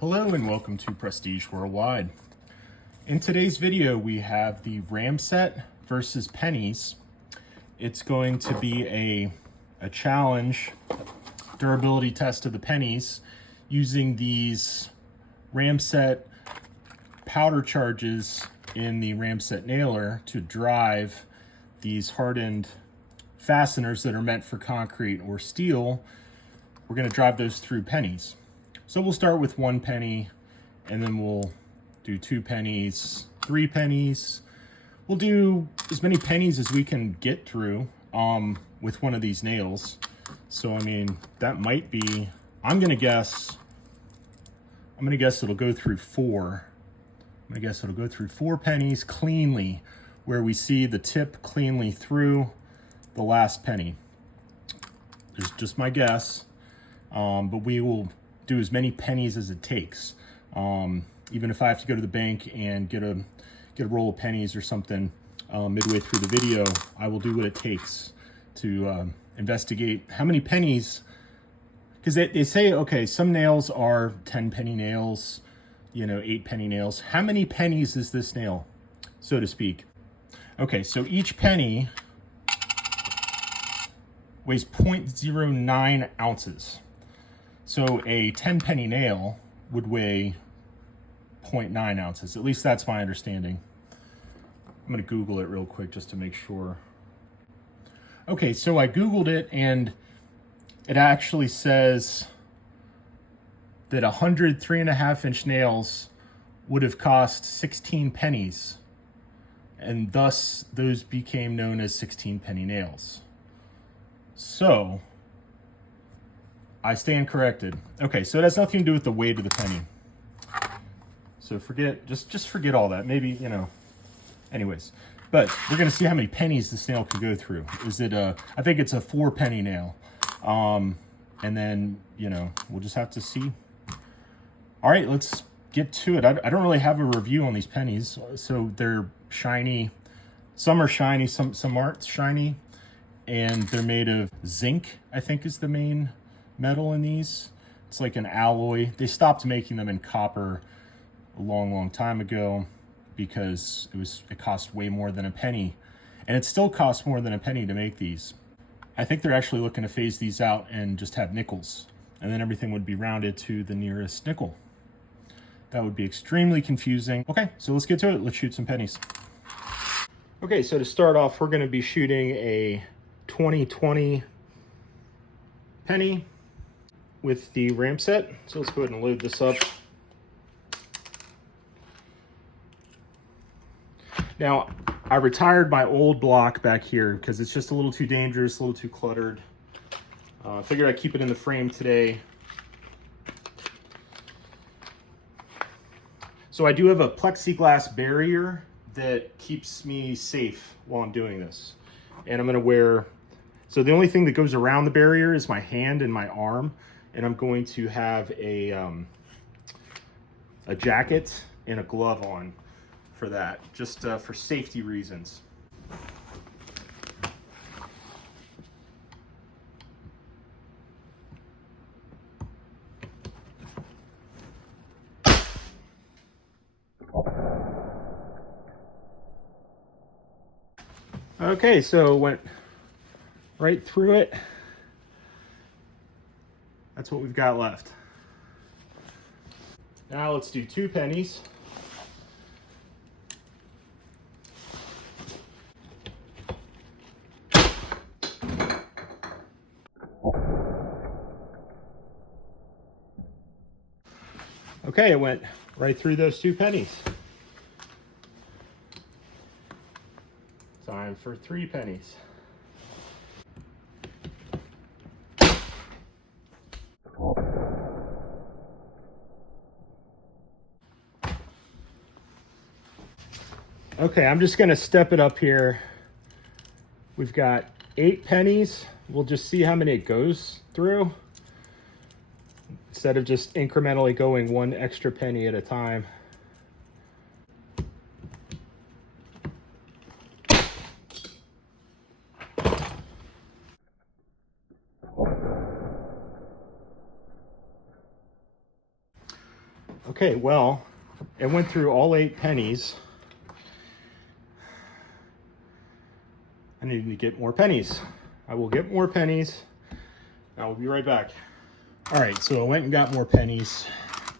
Hello and welcome to Prestige Worldwide. In today's video, we have the Ramset versus Pennies. It's going to be a challenge, durability test of the pennies using these Ramset powder charges in the Ramset nailer to drive these hardened fasteners that are meant for concrete or steel. We're going to drive those through pennies. So we'll start with 1 penny, and then we'll do 2 pennies, 3 pennies. We'll do as many pennies as we can get through with one of these nails. So I mean, that might be, I'm gonna guess it'll go through 4. I'm gonna guess it'll go through 4 pennies cleanly, where we see the tip cleanly through the last penny. It's just my guess, but we will do as many pennies as it takes. Even if I have to go to the bank and get a roll of pennies or something midway through the video, I will do what it takes to investigate how many pennies, because they say, okay, some nails are 10 penny nails, 8 penny nails. How many pennies is this nail, so to speak? Okay, so each penny weighs 0.09 ounces. So a 10 penny nail would weigh 0.9 ounces. At least that's my understanding. I'm gonna Google it real quick just to make sure. Okay, so I Googled it and it actually says that 100 3.5-inch nails would have cost 16 pennies. And thus those became known as 16 penny nails. So I stand corrected. Okay, so it has nothing to do with the weight of the penny. So just forget all that. Maybe, anyways. But we're gonna see how many pennies this nail can go through. Is it I think it's a 4 penny nail. And then, we'll just have to see. All right, let's get to it. I don't really have a review on these pennies. So they're shiny. Some are shiny, some aren't shiny. And they're made of zinc, I think is the main metal in these. It's like an alloy. They stopped making them in copper a long time ago because it cost way more than a penny, and it still costs more than a penny to make these. I think they're actually looking to phase these out and just have nickels, and then everything would be rounded to the nearest nickel. That would be extremely confusing. Okay, so let's get to it. Let's shoot some pennies. Okay, so to start off, we're going to be shooting a 2020 penny with the Ramset. So let's go ahead and load this up. Now, I retired my old block back here because it's just a little too dangerous, a little too cluttered. I figured I'd keep it in the frame today. So I do have a plexiglass barrier that keeps me safe while I'm doing this. And I'm gonna wear, so the only thing that goes around the barrier is my hand and my arm. And I'm going to have a jacket and a glove on for that, just for safety reasons. Okay, so went right through it. That's what we've got left. Now let's do 2 pennies. Okay, it went right through those 2 pennies. Time for 3 pennies. Okay, I'm just gonna step it up here. We've got 8 pennies. We'll just see how many it goes through, instead of just incrementally going 1 extra penny at a time. Okay, well, it went through all 8 pennies. I need to get more pennies. I will get more pennies. I will be right back. All right, so I went and got more pennies.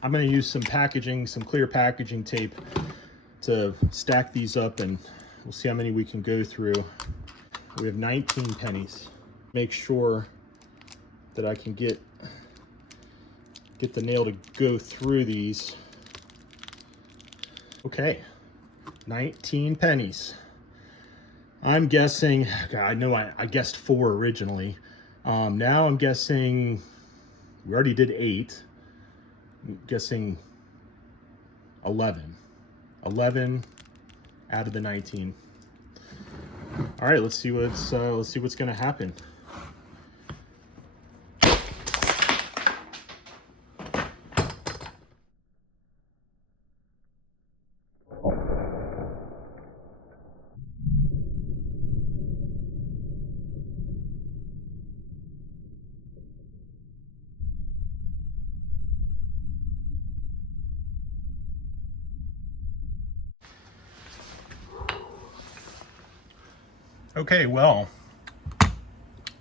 I'm gonna use some packaging, some clear packaging tape to stack these up, and we'll see how many we can go through. We have 19 pennies. Make sure that I can get the nail to go through these. Okay, 19 pennies. I'm guessing, God, I know I guessed 4 originally. Now I'm guessing, we already did 8. I'm guessing 11. 11 out of the 19. All right, let's see what's gonna happen. Okay, well,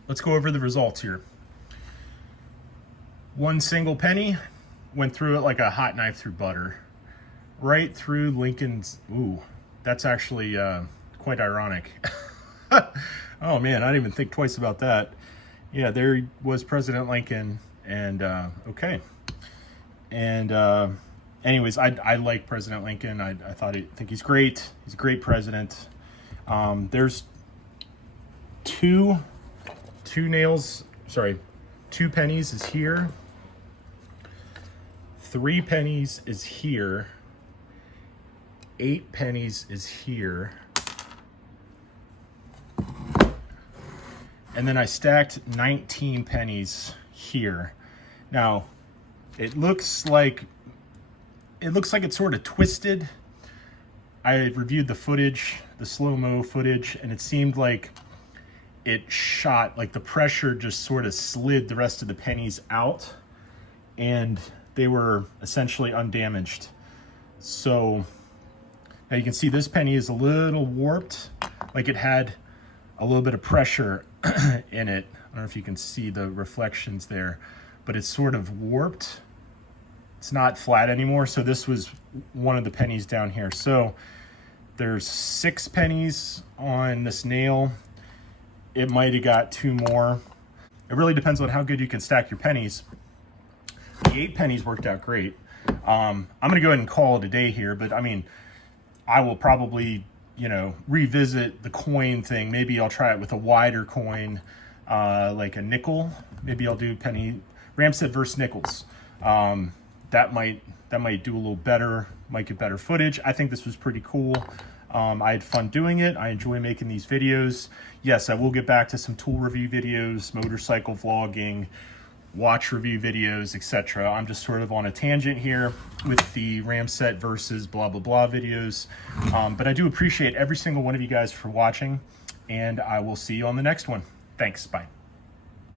let's go over the results here. 1 single penny went through it like a hot knife through butter. Right through Lincoln's, ooh, that's actually quite ironic. Oh man, I didn't even think twice about that. Yeah, there was President Lincoln, and okay. And anyways, I like President Lincoln. I think he's great. He's a great president. There's two nails, sorry, 2 pennies is here. 3 pennies is here. 8 pennies is here. And then I stacked 19 pennies here. Now, it looks like it's sort of twisted. I reviewed the footage, the slow-mo footage, and it seemed like it shot, like the pressure just sort of slid the rest of the pennies out, and they were essentially undamaged. So now you can see this penny is a little warped, like it had a little bit of pressure in it. I don't know if you can see the reflections there, but it's sort of warped. It's not flat anymore. So this was one of the pennies down here. So there's 6 pennies on this nail. It might have got 2 more. It really depends on how good you can stack your pennies. The 8 pennies worked out great. I'm gonna go ahead and call it a day here, but I mean, I will probably, revisit the coin thing. Maybe I'll try it with a wider coin, like a nickel. Maybe I'll do penny Ramset versus nickels. That might do a little better, might get better footage. I think this was pretty cool. I had fun doing it. I enjoy making these videos. Yes, I will get back to some tool review videos, motorcycle vlogging, watch review videos, etc. I'm just sort of on a tangent here with the Ramset versus blah, blah, blah videos. But I do appreciate every single one of you guys for watching, and I will see you on the next one. Thanks, bye.